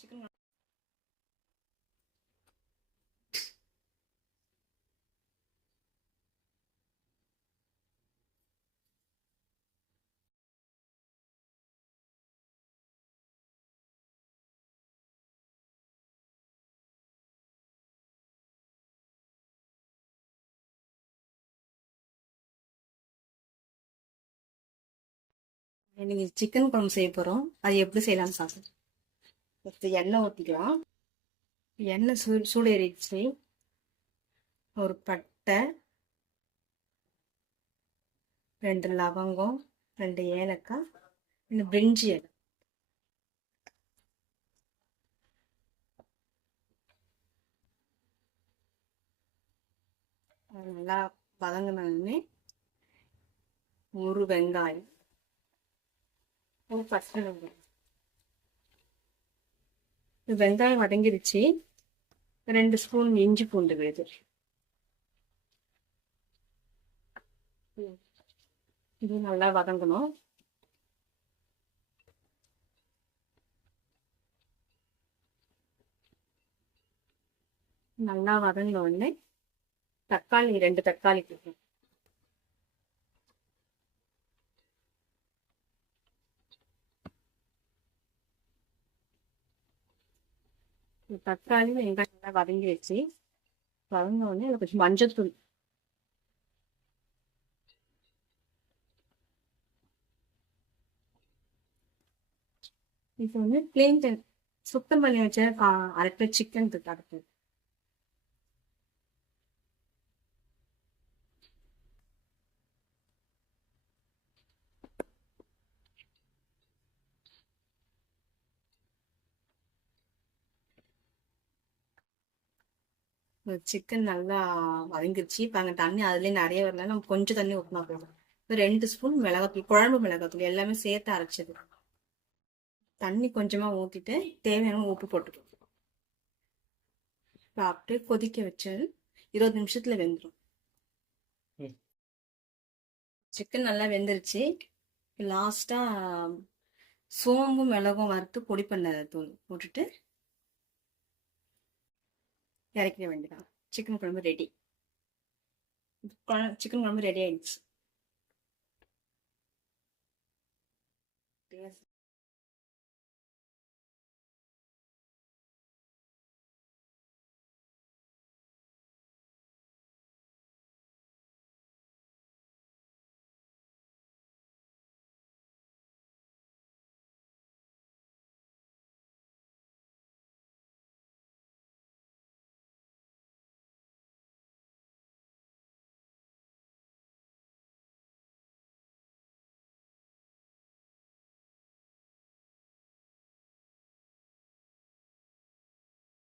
Chicken இன்னைக்கு chicken குழம்பு செய்ய போகிறோம் அது எப்படி செய்யலாம்னு பார்க்கலாம் ஃபஸ்ட்டு எண்ணெய் ஊற்றிக்கலாம் எண்ணெய் சூ சூடு ஒரு பட்டை ரெண்டு லவங்கம் ரெண்டு ஏலக்காய் ரெண்டு பிரிஞ்சி இலை நல்லா வதங்கினோடனே ஒரு வெங்காயம் ஒரு பச்சை வெங்காயம் வெங்காயம் வதங்கிருச்சு. ரெண்டு ஸ்பூன் இஞ்சி பூண்டு விழுது. இது நல்லா வதங்கணும். நல்லா வதங்கின உடனே தக்காளி ரெண்டு தக்காளி கொடுக்கணும் தக்காளி வெங்காயம் நல்லா வதங்கி வச்சு உடனே அதில் கொஞ்சம் மஞ்சத்தூள். இப்போ வந்து பிளேன் சுத்தம் பண்ணி வச்ச கா- சிக்கன் இருக்கு அடுத்து சிக்கன் நல்லா வதங்கிருச்சு. இப்போ அங்கே தண்ணி அதுலேயே நிறைய வரல. நம்ம கொஞ்சம் தண்ணி ஊற்றினா போதும். ரெண்டு ஸ்பூன் மிளகாத்தூள் குழம்பு மிளகாத்தூள் எல்லாமே சேர்த்து அரைச்சது தண்ணி கொஞ்சமாக ஊற்றிட்டு தேவையான உப்பு போட்டுக்கலாம் இப்போ அப்படியே கொதிக்க வச்சு இருபது நிமிஷத்தில் வெந்துடும். சிக்கன் நல்லா வெந்துருச்சு. லாஸ்ட்டாக சோம்பும் மிளகும் வறுத்து பொடி பண்ண தூள் போட்டுட்டு இறக்கிட வேண்டியதான் சிக்கன் குழம்பு ரெடி சிக்கன் குழம்பு ரெடி ஆயிடுச்சு.